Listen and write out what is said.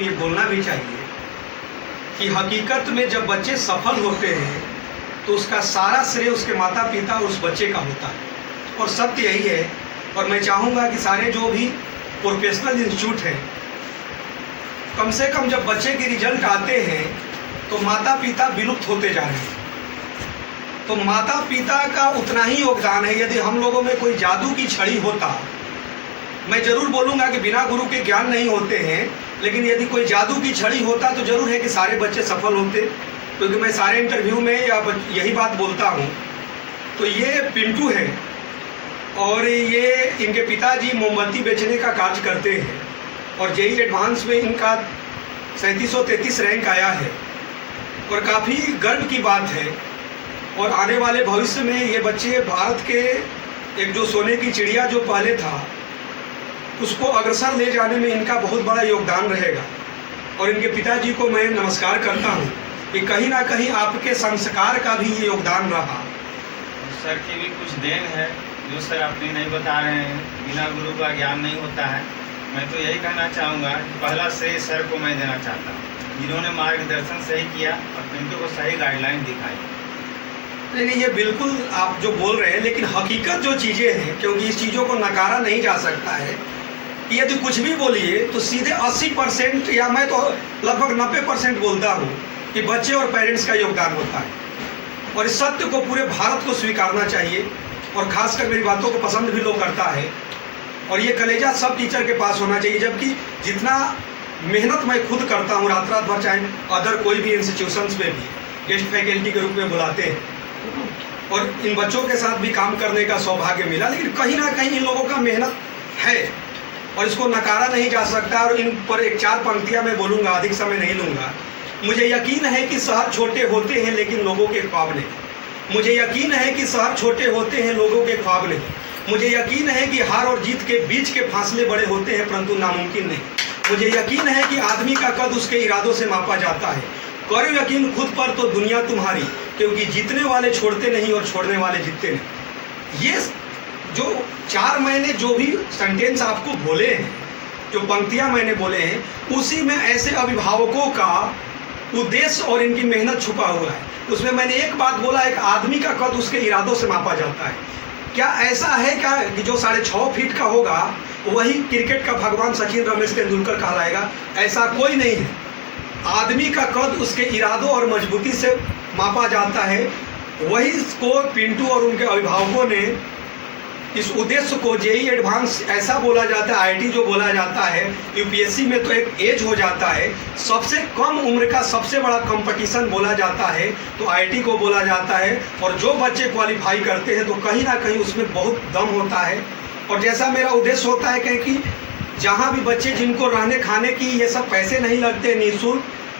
ये बोलना भी चाहिए कि हकीकत में जब बच्चे सफल होते हैं तो उसका सारा श्रेय उसके माता पिता और उस बच्चे का होता है, और सत्य यही है। और मैं चाहूँगा कि सारे जो भी प्रोफेशनल इंस्टीट्यूट हैं, कम से कम जब बच्चे के रिजल्ट आते हैं तो माता पिता विलुप्त होते जा रहे हैं। तो माता पिता का उतना ही योगदान है। यदि हम लोगों में कोई जादू की छड़ी होता, मैं जरूर बोलूँगा कि बिना गुरु के ज्ञान नहीं होते हैं, लेकिन यदि कोई जादू की छड़ी होता तो जरूर है कि सारे बच्चे सफल होते, क्योंकि मैं सारे इंटरव्यू में यही बात बोलता हूँ। तो ये पिंटू है और ये इनके पिताजी मोमबत्ती बेचने का कार्य करते हैं और जेई एडवांस में इनका 3733 रैंक आया है और काफ़ी गर्व की बात है। और आने वाले भविष्य में ये बच्चे भारत के एक जो सोने की चिड़िया जो पहले था उसको अग्रसर ले जाने में इनका बहुत बड़ा योगदान रहेगा। और इनके पिताजी को मैं नमस्कार करता हूँ कि कहीं ना कहीं आपके संस्कार का भी ये योगदान रहा। सर की भी कुछ देन है जो सर अपनी नहीं बता रहे हैं, बिना गुरु का ज्ञान नहीं होता है। मैं तो यही कहना चाहूँगा कि पहला श्रेय सर को मैं देना चाहता हूँ, जिन्होंने मार्गदर्शन सही किया और पिंटू को सही गाइडलाइन दिखाई। नहीं, ये बिल्कुल आप जो बोल रहे हैं, लेकिन हकीकत जो चीज़ें हैं, क्योंकि इस चीज़ों को नकारा नहीं जा सकता है। यदि कुछ भी बोलिए तो सीधे 80% या मैं तो लगभग 90% बोलता हूँ कि बच्चे और पेरेंट्स का योगदान होता है। और इस सत्य को पूरे भारत को स्वीकारना चाहिए और खासकर मेरी बातों को पसंद भी लोग करता है। और ये कलेजा सब टीचर के पास होना चाहिए, जबकि जितना मेहनत मैं खुद करता हूँ रात रात भर, चाहे अदर कोई भी इंस्टीट्यूशंस में भी गेस्ट फैकल्टी के रूप में बुलाते हैं और इन बच्चों के साथ भी काम करने का सौभाग्य मिला, लेकिन कहीं ना कहीं इन लोगों का मेहनत है और इसको नकारा नहीं जा सकता। और इन पर एक 4 पंक्तियां मैं बोलूँगा, अधिक समय नहीं लूँगा। मुझे यकीन है कि शहर छोटे होते हैं लेकिन लोगों के ख्वाब नहीं। मुझे यकीन है कि शहर छोटे होते हैं लोगों के ख्वाब नहीं। मुझे यकीन है कि हार और जीत के बीच के फासले बड़े होते हैं परंतु नामुमकिन नहीं। मुझे यकीन है कि आदमी का कद उसके इरादों से मापा जाता है। करो यकीन खुद पर तो दुनिया तुम्हारी, क्योंकि जीतने वाले छोड़ते नहीं और छोड़ने वाले जीतते नहीं। ये जो 4 मैंने जो भी सेंटेंस आपको बोले हैं, जो पंक्तियां मैंने बोले हैं, उसी में ऐसे अभिभावकों का उद्देश्य और इनकी मेहनत छुपा हुआ है। उसमें मैंने एक बात बोला, एक आदमी का कद उसके इरादों से मापा जाता है। क्या ऐसा है क्या कि जो 6.5 फीट का होगा वही क्रिकेट का भगवान सचिन रमेश तेंदुलकर कहलाएगा? ऐसा कोई नहीं है। आदमी का कद उसके इरादों और मजबूती से मापा जाता है। वही को पिंटू और उनके अभिभावकों ने इस उद्देश्य को जेई एडवांस ऐसा बोला जाता है, आईटी जो बोला जाता है, यूपीएससी में तो एक एज हो जाता है, सबसे कम उम्र का सबसे बड़ा कंपटीशन बोला जाता है तो आईटी को बोला जाता है। और जो बच्चे क्वालिफाई करते हैं तो कहीं ना कहीं उसमें बहुत दम होता है। और जैसा मेरा उद्देश्य होता है कि जहाँ भी बच्चे जिनको रहने खाने की ये सब पैसे नहीं लगते, निःशुल्क